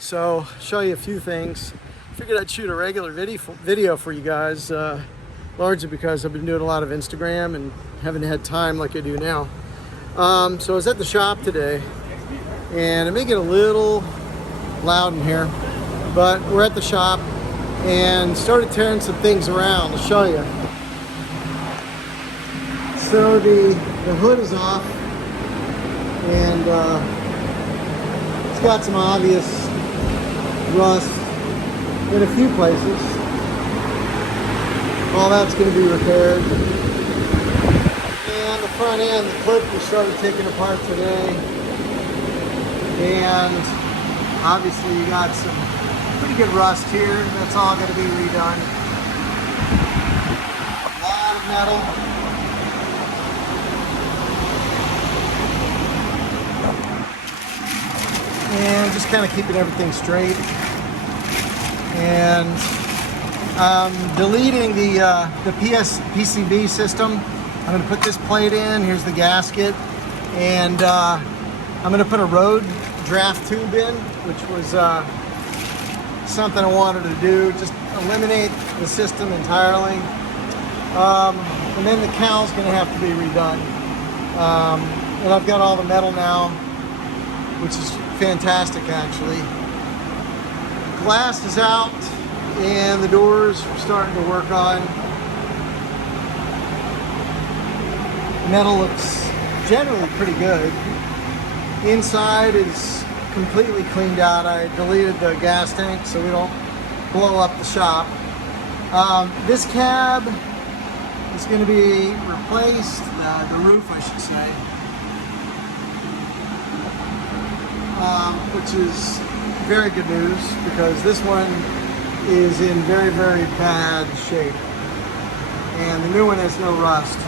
So show you a few things. Figured I'd shoot a regular video for you guys, largely because I've been doing a lot of Instagram and haven't had time like I do now. So I was at the shop today, and it may get a little loud in here, but we're at the shop and started tearing some things around. I'll show you. So the hood is off, and it's got some obvious rust in a few places. All that's going to be repaired. And the front end, the clip we started taking apart today. And obviously you got some pretty good rust here. That's all going to be redone. A lot of metal. And just kind of keeping everything straight. And deleting the PCB system. I'm going to put this plate in. Here's the gasket. And I'm going to put a road draft tube in, which was something I wanted to do. Just eliminate the system entirely. And then the cowl's going to have to be redone. And I've got all the metal now, which is fantastic actually. Glass is out and the doors we're starting to work on. Metal looks generally pretty good. Inside is completely cleaned out. I deleted the gas tank so we don't blow up the shop. This cab is going to be replaced, the roof I should say. Which is very good news because this one is in very, very bad shape. And the new one has no rust.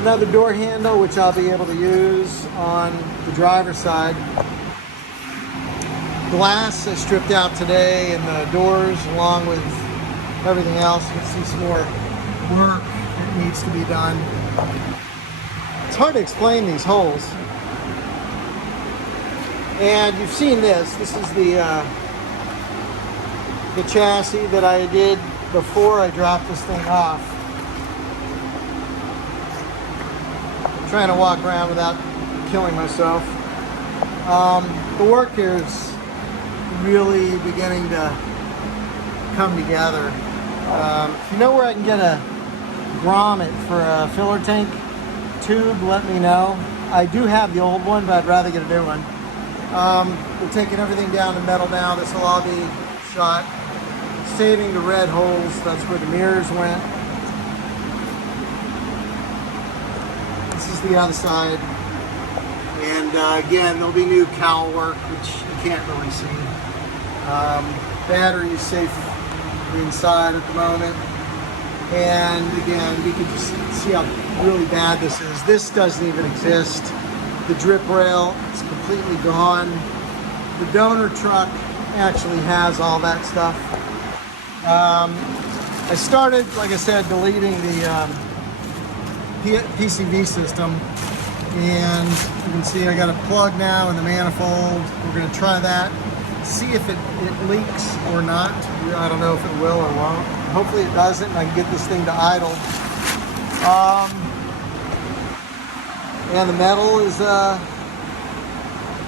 Another door handle, which I'll be able to use on the driver's side. Glass I stripped out today and the doors along with everything else. You can see some more work that needs to be done. It's hard to explain these holes. And you've seen this. This is the chassis that I did before I dropped this thing off. I'm trying to walk around without killing myself. The work here is really beginning to come together. If you know where I can get a grommet for a filler tank tube, let me know. I do have the old one, but I'd rather get a new one. We're taking everything down to metal now. This will all be shot. Saving the red holes. That's where the mirrors went. This is the other side. And again, there'll be new cowl work, which you can't really see. Battery is safe inside at the moment. And again, you can just see how really bad this is. This doesn't even exist. The drip rail is completely gone. The donor truck actually has all that stuff. I started, like I said, deleting the PCB system. And you can see I got a plug now in the manifold. We're going to try that. See if it leaks or not. I don't know if it will or won't. Hopefully it doesn't and I can get this thing to idle. And the metal is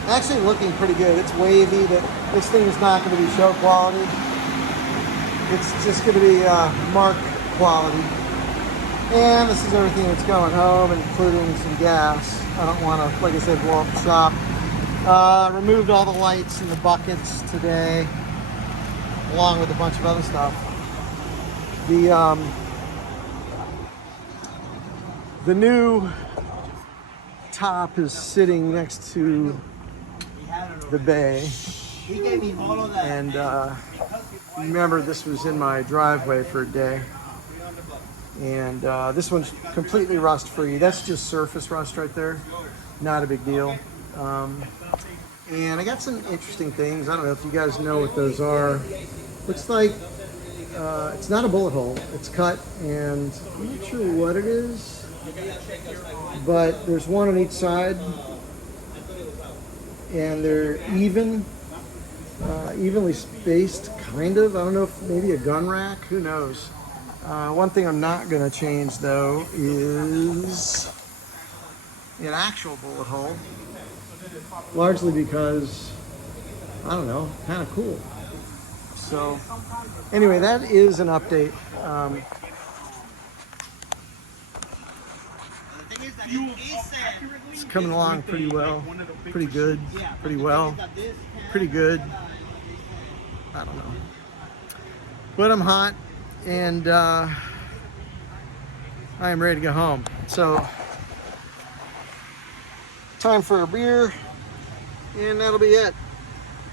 actually looking pretty good. It's wavy. This thing is not going to be show quality. It's just going to be mark quality. And this is everything that's going home, including some gas. I don't want to, like I said, blow up the shop. Removed all the lights and the buckets today, along with a bunch of other stuff. The new top is sitting next to the bay, and remember this was in my driveway for a day, and this one's completely rust free. That's just surface rust right there, not a big deal. And I got some interesting things. I don't know if you guys know what those are. Looks like it's not a bullet hole, it's cut, and I'm not sure what it is. But there's one on each side and they're even. evenly spaced, kind of. I don't know if maybe a gun rack, who knows. One thing I'm not gonna change though is an actual bullet hole, largely because, I don't know, kind of cool. So anyway, that is an update. It's coming along pretty well, pretty good, pretty well, pretty good. I don't know. But I'm hot and I am ready to go home. So time for a beer and that'll be it.